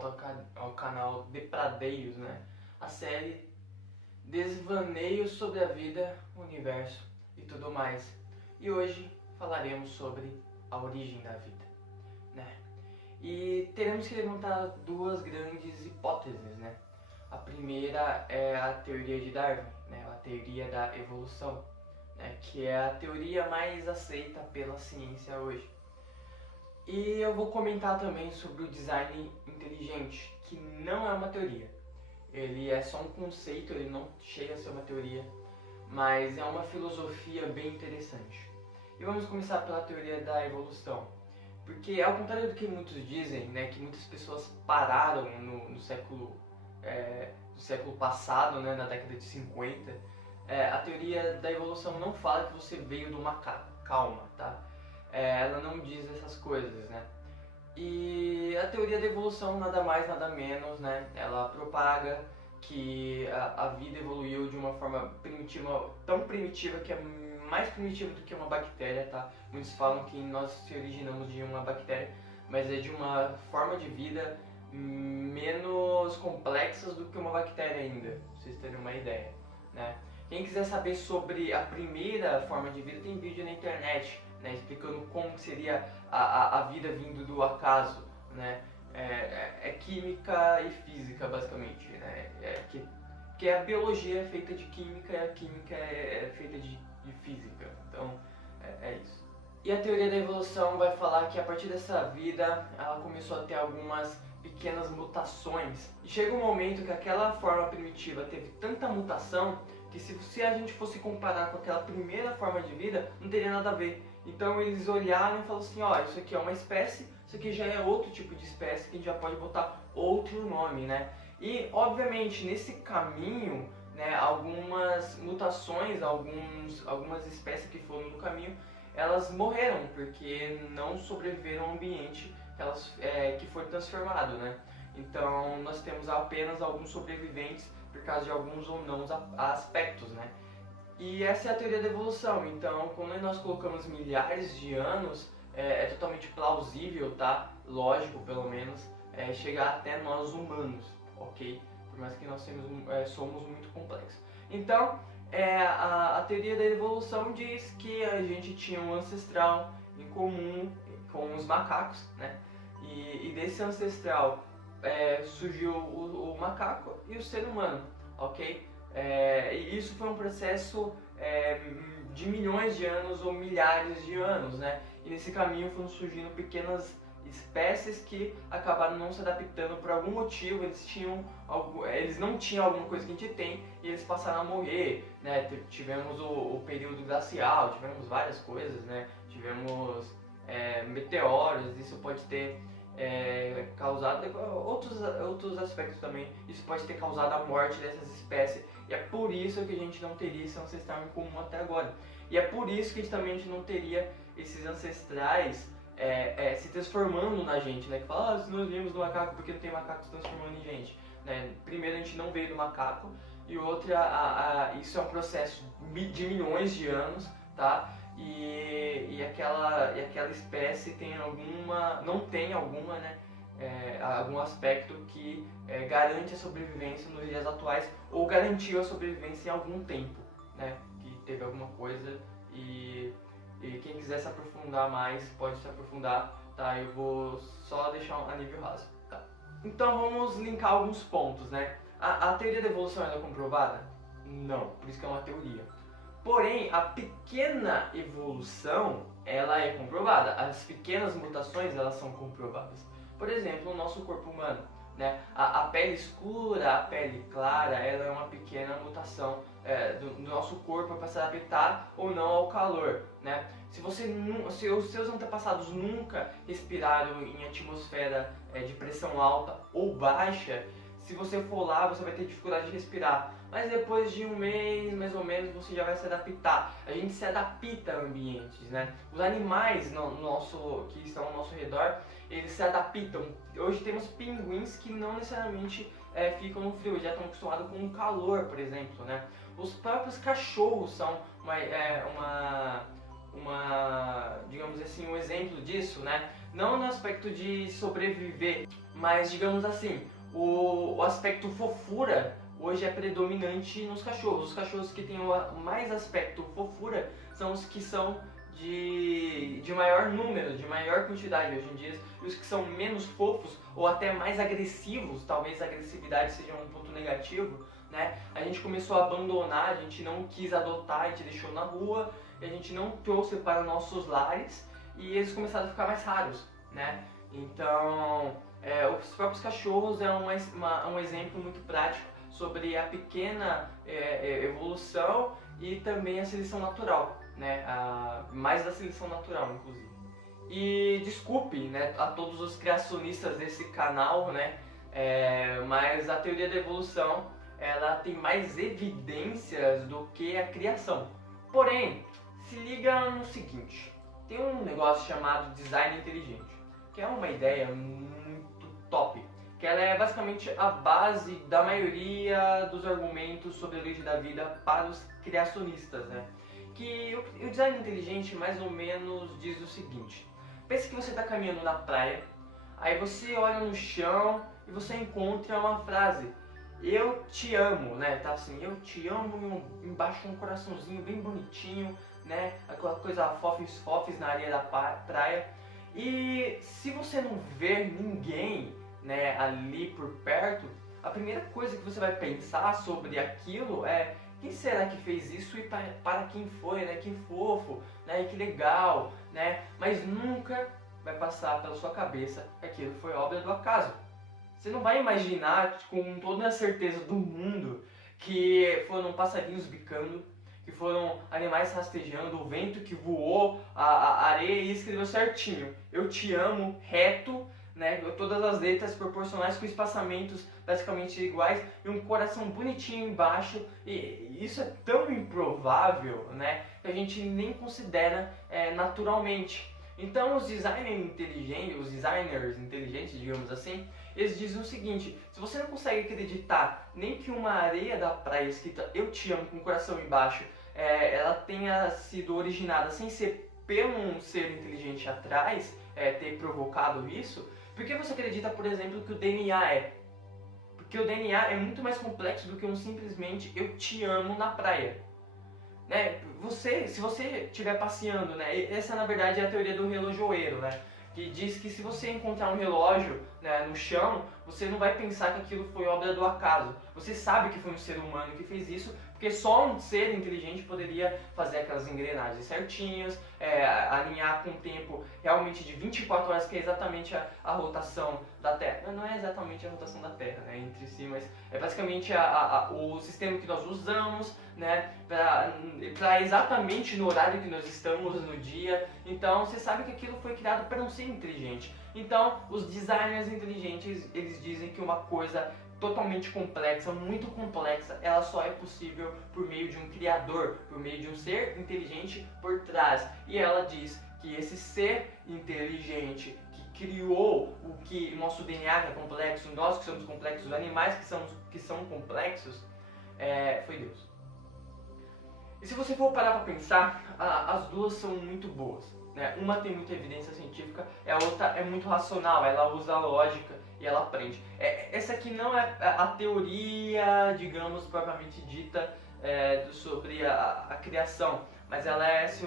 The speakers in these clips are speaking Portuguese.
volta ao canal Depradeios, né? A série Desvaneios sobre a vida, o universo e tudo mais. E hoje falaremos sobre a origem da vida, né? E teremos que levantar duas grandes hipóteses, né? A primeira é a teoria de Darwin, né? A teoria da evolução, né? Que é a teoria mais aceita pela ciência hoje. E eu vou comentar também sobre o design inteligente, que não é uma teoria. Ele é só um conceito, ele não chega a ser uma teoria, mas é uma filosofia bem interessante. E vamos começar pela teoria da evolução. Porque ao contrário do que muitos dizem, né, que muitas pessoas pararam no século passado, né, na década de 50, a teoria da evolução não fala que você veio do macaco, calma, tá? Ela não diz essas coisas, né? E a teoria da evolução nada mais, nada menos, né? Ela propaga que a vida evoluiu de uma forma primitiva, tão primitiva que é mais primitiva do que uma bactéria, tá? Muitos falam que nós se originamos de uma bactéria, mas é de uma forma de vida menos complexas do que uma bactéria ainda, pra vocês terem uma ideia, né? Quem quiser saber sobre a primeira forma de vida, tem vídeo na internet, né, explicando como seria a vida vindo do acaso, né? É química e física, basicamente, né? Que a biologia é feita de química e a química é feita de física, então é isso. E a teoria da evolução vai falar que a partir dessa vida ela começou a ter algumas pequenas mutações. E chega um momento que aquela forma primitiva teve tanta mutação que se a gente fosse comparar com aquela primeira forma de vida, não teria nada a ver. Então eles olharam e falaram assim, ó, isso aqui é uma espécie, isso aqui já é outro tipo de espécie que a gente já pode botar outro nome, né? E obviamente nesse caminho, né, algumas mutações, algumas espécies que foram no caminho, elas morreram porque não sobreviveram ao ambiente que foi transformado, né? Então nós temos apenas alguns sobreviventes por causa de alguns ou não aspectos, né? E essa é a teoria da evolução. Então, quando nós colocamos milhares de anos, é totalmente plausível, tá? Lógico, pelo menos, chegar até nós humanos, ok? Por mais que nós somos muito complexos. Então, a teoria da evolução diz que a gente tinha um ancestral em comum com os macacos, né? E desse ancestral surgiu o macaco e o ser humano, ok? E isso foi um processo de milhões de anos ou milhares de anos, né? E nesse caminho foram surgindo pequenas espécies que acabaram não se adaptando por algum motivo, eles não tinham alguma coisa que a gente tem e eles passaram a morrer, né? Tivemos o período glacial, tivemos várias coisas, né? Tivemos meteoros, isso pode ter causado outros aspectos também, isso pode ter causado a morte dessas espécies e é por isso que a gente não teria esse ancestral em comum até agora. E é por isso que também a gente não teria esses ancestrais se transformando na gente, né? Que fala, se nós viemos do macaco, porque não tem macaco se transformando em gente? Né? Primeiro, a gente não veio do macaco, e outra, isso é um processo de milhões de anos, tá? E aquela espécie não tem alguma, né? Algum aspecto que garante a sobrevivência nos dias atuais ou garantiu a sobrevivência em algum tempo, né? Que teve alguma coisa e quem quiser se aprofundar mais pode se aprofundar, tá? Eu vou só deixar a nível raso, tá? Então vamos linkar alguns pontos, né? A teoria da evolução é comprovada? Não, por isso que é uma teoria. Porém, a pequena evolução, ela é comprovada. As pequenas mutações, elas são comprovadas. Por exemplo, o nosso corpo humano, né? A pele escura, a pele clara, ela é uma pequena mutação do nosso corpo para se adaptar ou não ao calor, né? Se os seus antepassados nunca respiraram em atmosfera de pressão alta ou baixa, se você for lá, você vai ter dificuldade de respirar. Mas depois de um mês, mais ou menos, você já vai se adaptar. A gente se adapta a ambientes, né? Os animais que estão ao nosso redor, eles se adaptam. Hoje temos pinguins que não necessariamente ficam no frio, já estão acostumados com o calor, por exemplo, né? Os próprios cachorros são digamos assim, um exemplo disso, né? Não no aspecto de sobreviver, mas digamos assim, o aspecto fofura hoje é predominante nos cachorros. Os cachorros que têm mais aspecto fofura são os que são de maior número, de maior quantidade hoje em dia, e os que são menos fofos ou até mais agressivos, talvez a agressividade seja um ponto negativo, né? A gente começou a abandonar, a gente não quis adotar, a gente deixou na rua, a gente não trouxe para nossos lares e eles começaram a ficar mais raros, né? Então, os próprios cachorros é um exemplo muito prático sobre a pequena evolução e também a seleção natural, né? Mais da seleção natural, inclusive. E desculpe, né, a todos os criacionistas desse canal, né? Mas a teoria da evolução ela tem mais evidências do que a criação. Porém, se liga no seguinte, tem um negócio chamado design inteligente, que é uma ideia muito top, que ela é basicamente a base da maioria dos argumentos sobre a origem da vida para os criacionistas, né? Que o design inteligente mais ou menos diz o seguinte, pense que você está caminhando na praia, aí você olha no chão e você encontra uma frase, eu te amo, né? Tá assim, eu te amo, embaixo um coraçãozinho bem bonitinho, né? Aquela coisa fofes na areia da praia. E se você não ver ninguém, né, ali por perto, a primeira coisa que você vai pensar sobre aquilo é quem será que fez isso e para quem foi, né? Que fofo, né? Que legal, né? Mas nunca vai passar pela sua cabeça que aquilo foi obra do acaso. Você não vai imaginar com toda a certeza do mundo que foram passarinhos bicando, que foram animais rastejando, o vento que voou, a areia e escreveu certinho. Eu te amo, reto, né? Todas as letras proporcionais com espaçamentos basicamente iguais e um coração bonitinho embaixo. E isso é tão improvável, né? Que a gente nem considera naturalmente. Então os designers inteligentes, digamos assim, eles dizem o seguinte, se você não consegue acreditar nem que uma areia da praia escrita eu te amo com o coração embaixo, ela tenha sido originada sem ser por um ser inteligente atrás, ter provocado isso, por que você acredita, por exemplo, que o DNA é? Porque o DNA é muito mais complexo do que um simplesmente eu te amo na praia. Né? Se você estiver passeando, né? Essa na verdade é a teoria do relojoeiro, né? Que diz que se você encontrar um relógio, né, no chão, você não vai pensar que aquilo foi obra do acaso. Você sabe que foi um ser humano que fez isso, porque só um ser inteligente poderia fazer aquelas engrenagens certinhas, alinhar com um tempo realmente de 24 horas, que é exatamente a rotação da Terra. Não é exatamente a rotação da Terra, né, entre si, mas é basicamente o sistema que nós usamos, né, para exatamente no horário que nós estamos no dia. Então você sabe que aquilo foi criado para um ser inteligente. Então os designers inteligentes, eles dizem que uma coisa totalmente complexa, muito complexa, ela só é possível por meio de um criador, por meio de um ser inteligente por trás. E ela diz que esse ser inteligente que criou o que nosso DNA que é complexo, nós que somos complexos, os animais que são complexos, foi Deus. E se você for parar para pensar, as duas são muito boas, né? Uma tem muita evidência científica, a outra é muito racional, ela usa a lógica e ela aprende. Essa aqui não é a teoria, digamos, propriamente dita sobre a criação, mas ela se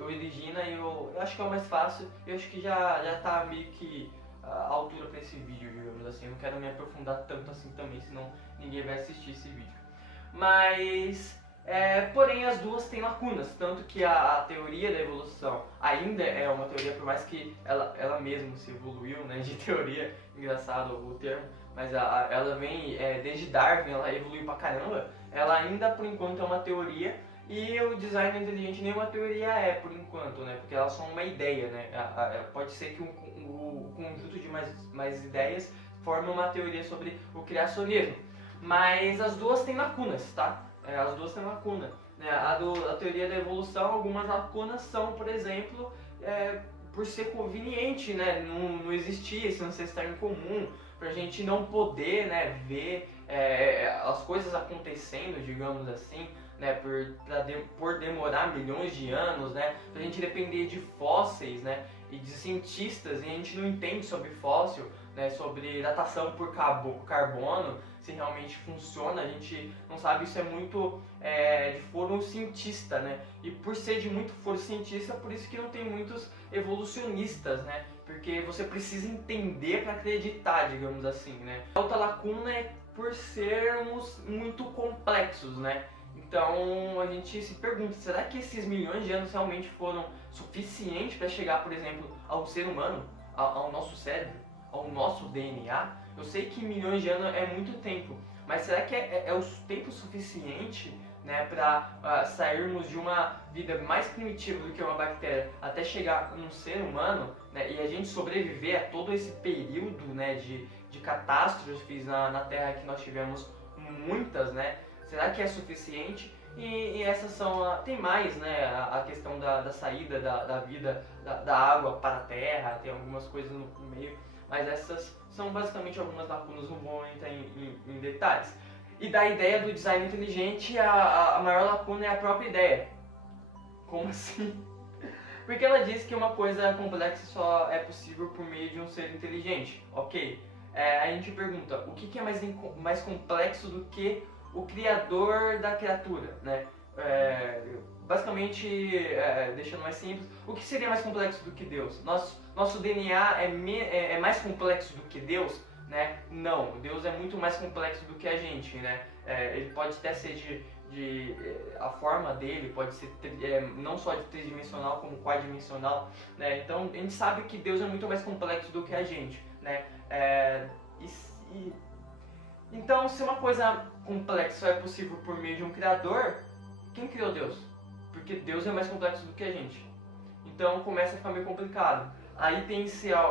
origina e eu acho que é o mais fácil, eu acho que já está meio que a altura para esse vídeo, digamos assim. Eu não quero me aprofundar tanto assim também, senão ninguém vai assistir esse vídeo. Mas porém as duas têm lacunas, tanto que a teoria da evolução ainda é uma teoria, por mais que ela mesma se evoluiu, né, de teoria, engraçado o termo, mas ela vem desde Darwin, ela evoluiu pra caramba, ela ainda por enquanto é uma teoria, e o design inteligente nem uma teoria por enquanto, né, porque elas são uma ideia, né, pode ser que um conjunto de mais ideias forme uma teoria sobre o criacionismo, mas as duas têm lacunas, tá? As duas têm lacuna, né? A teoria da evolução, algumas lacunas são, por exemplo, por ser conveniente, né? Não existir esse ancestral em comum, pra gente não poder, né, ver as coisas acontecendo, digamos assim, né, por demorar milhões de anos, né, pra gente depender de fósseis, né, e de cientistas, e a gente não entende sobre fóssil, né, sobre datação por carbono, se realmente funciona, a gente não sabe, isso é muito de foro cientista, né, e por ser de muito foro cientista, por isso que não tem muitos evolucionistas, né, porque você precisa entender para acreditar, digamos assim, né. A outra lacuna é por sermos muito complexos, né, então a gente se pergunta, será que esses milhões de anos realmente foram suficientes para chegar, por exemplo, ao ser humano, ao nosso cérebro, ao nosso DNA? Eu sei que milhões de anos é muito tempo, mas será que é o tempo suficiente, né, para sairmos de uma vida mais primitiva do que uma bactéria até chegar num ser humano, né, e a gente sobreviver a todo esse período, né, de catástrofes na Terra que nós tivemos muitas, né? Será que é suficiente? E essas são, tem mais, né, a questão da saída da vida, da água para a terra, tem algumas coisas no meio, mas essas são basicamente algumas lacunas, não vou entrar em detalhes. E da ideia do design inteligente, a maior lacuna é a própria ideia. Como assim? Porque ela diz que uma coisa complexa só é possível por meio de um ser inteligente, ok? A gente pergunta, o que é mais complexo do que o criador da criatura, né? Basicamente, deixando mais simples, o que seria mais complexo do que Deus? Nosso DNA é mais complexo do que Deus? Né? Não, Deus é muito mais complexo do que a gente, né? Ele pode até ser a forma dele pode ser não só de tridimensional como quadridimensional, né? Então a gente sabe que Deus é muito mais complexo do que a gente, né? Então, se uma coisa complexa só é possível por meio de um criador, quem criou Deus? Porque Deus é mais complexo do que a gente. Então começa a ficar meio complicado. Aí tem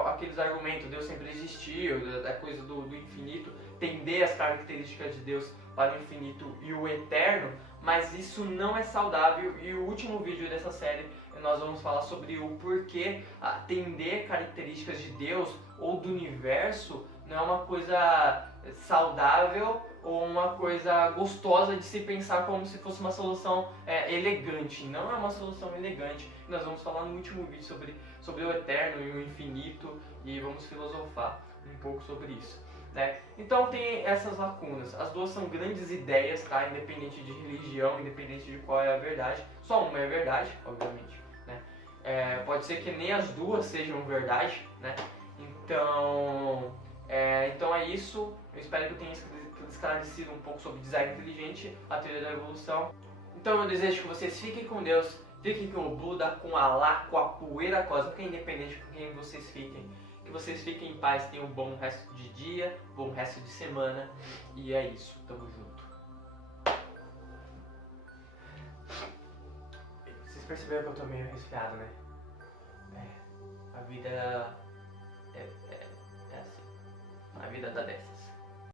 aqueles argumentos, Deus sempre existiu, da coisa do infinito, tender as características de Deus para o infinito e o eterno, mas isso não é saudável. E o último vídeo dessa série nós vamos falar sobre o porquê tender características de Deus ou do universo não é uma coisa saudável ou uma coisa gostosa de se pensar como se fosse uma solução elegante. Não é uma solução elegante. Nós vamos falar no último vídeo sobre o eterno e o infinito e vamos filosofar um pouco sobre isso, né? Então tem essas lacunas. As duas são grandes ideias, tá? Independente de religião, independente de qual é a verdade. Só uma é verdade, obviamente, né? Pode ser que nem as duas sejam verdade, né? Então é isso. Eu espero que eu tenha esclarecido um pouco sobre design inteligente, a teoria da evolução. Então eu desejo que vocês fiquem com Deus, fiquem com o Buda, com Alá, com a poeira cósmica, independente com quem vocês fiquem. Que vocês fiquem em paz, tenham um bom resto de dia, bom resto de semana. E é isso, tamo junto. Vocês perceberam que eu tô meio resfriado, né? A vida é assim. A vida dá dessas.